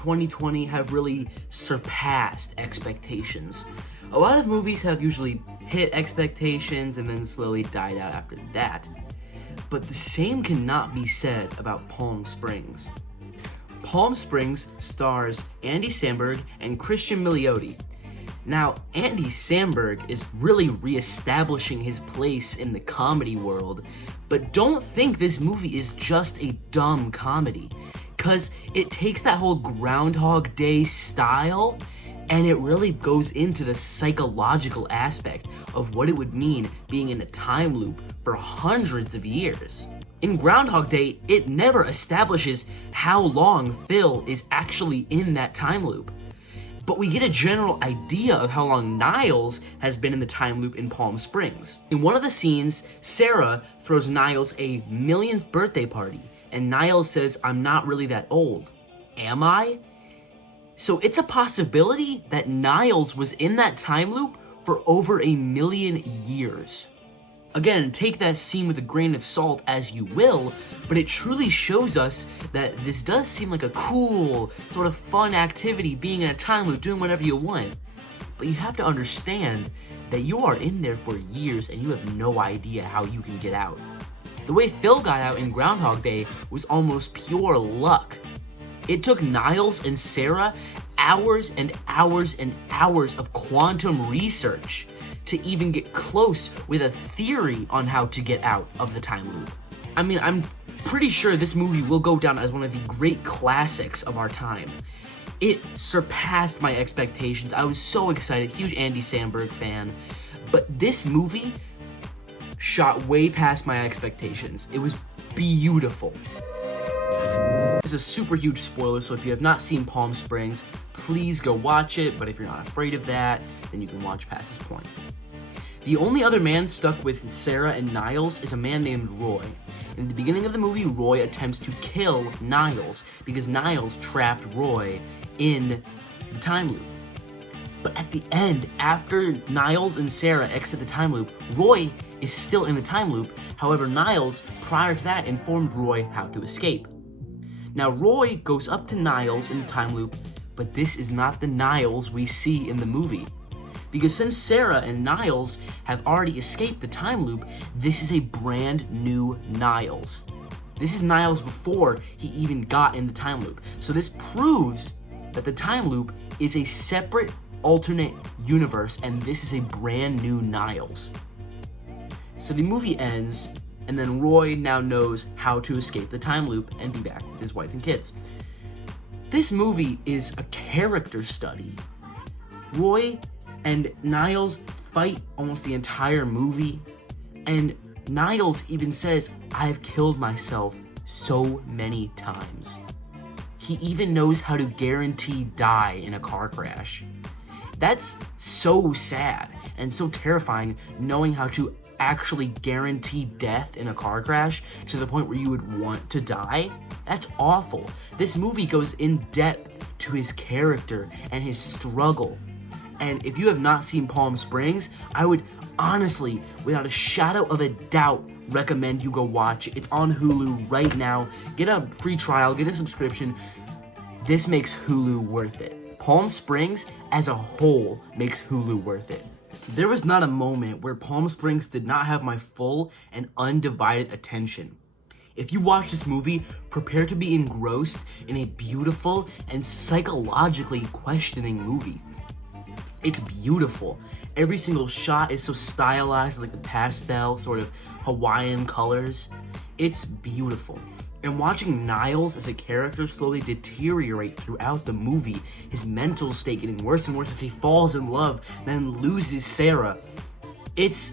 2020 have really surpassed expectations. A lot of movies have usually hit expectations and then slowly died out after that. But the same cannot be said about Palm Springs. Palm Springs stars Andy Samberg and Christian Milioti. Now, Andy Samberg is really reestablishing his place in the comedy world, but don't think this movie is just a dumb comedy, because it takes that whole Groundhog Day style and it really goes into the psychological aspect of what it would mean being in a time loop for hundreds of years. In Groundhog Day, it never establishes how long Phil is actually in that time loop. But we get a general idea of how long Niles has been in the time loop in Palm Springs. In one of the scenes, Sarah throws Niles a millionth birthday party, and Niles says, "I'm not really that old. Am I?" So it's a possibility that Niles was in that time loop for over 1 million years. Again, take that scene with a grain of salt as you will, but it truly shows us that this does seem like a cool, sort of fun activity, being in a time loop, doing whatever you want. But you have to understand that you are in there for years and you have no idea how you can get out. The way Phil got out in Groundhog Day was almost pure luck. It took Niles and Sarah hours and hours and hours of quantum research to even get close with a theory on how to get out of the time loop. I mean, I'm pretty sure this movie will go down as one of the great classics of our time. It surpassed my expectations. I was so excited, huge Andy Samberg fan. But this movie shot way past my expectations. It was beautiful. This is a super huge spoiler, so if you have not seen Palm Springs, please go watch it, but if you're not afraid of that, then you can watch past this point. The only other man stuck with Sarah and Niles is a man named Roy. In the beginning of the movie, Roy attempts to kill Niles because Niles trapped Roy in the time loop. But at the end, after Niles and Sarah exit the time loop, Roy is still in the time loop. However, Niles, prior to that, informed Roy how to escape. Now, Roy goes up to Niles in the time loop, but this is not the Niles we see in the movie. Because since Sarah and Niles have already escaped the time loop, this is a brand new Niles. This is Niles before he even got in the time loop. So this proves that the time loop is a separate alternate universe, and this is a brand new Niles. So the movie ends, and then Roy now knows how to escape the time loop and be back with his wife and kids. This movie is a character study. Roy and Niles fight almost the entire movie, and Niles even says, "I've killed myself so many times." He even knows how to guarantee die in a car crash. That's so sad and so terrifying, knowing how to actually guarantee death in a car crash to the point where you would want to die. That's awful. This movie goes in depth to his character and his struggle. And if you have not seen Palm Springs, I would honestly, without a shadow of a doubt, recommend you go watch it. It's on Hulu right now. Get a free trial, get a subscription. This makes Hulu worth it. Palm Springs as a whole makes Hulu worth it. There was not a moment where Palm Springs did not have my full and undivided attention. If you watch this movie, prepare to be engrossed in a beautiful and psychologically questioning movie. It's beautiful. Every single shot is so stylized, like the pastel, sort of Hawaiian colors. It's beautiful. And watching Niles as a character slowly deteriorate throughout the movie, his mental state getting worse and worse as he falls in love, then loses Sarah, it's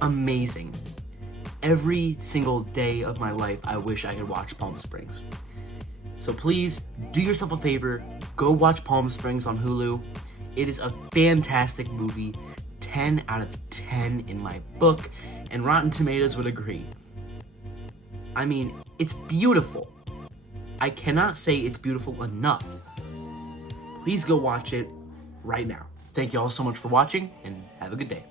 amazing. Every single day of my life, I wish I could watch Palm Springs. So please, do yourself a favor, go watch Palm Springs on Hulu. It is a fantastic movie, 10 out of 10 in my book, and Rotten Tomatoes would agree. I mean, it's beautiful. I cannot say it's beautiful enough. Please go watch it right now. Thank you all so much for watching, and have a good day.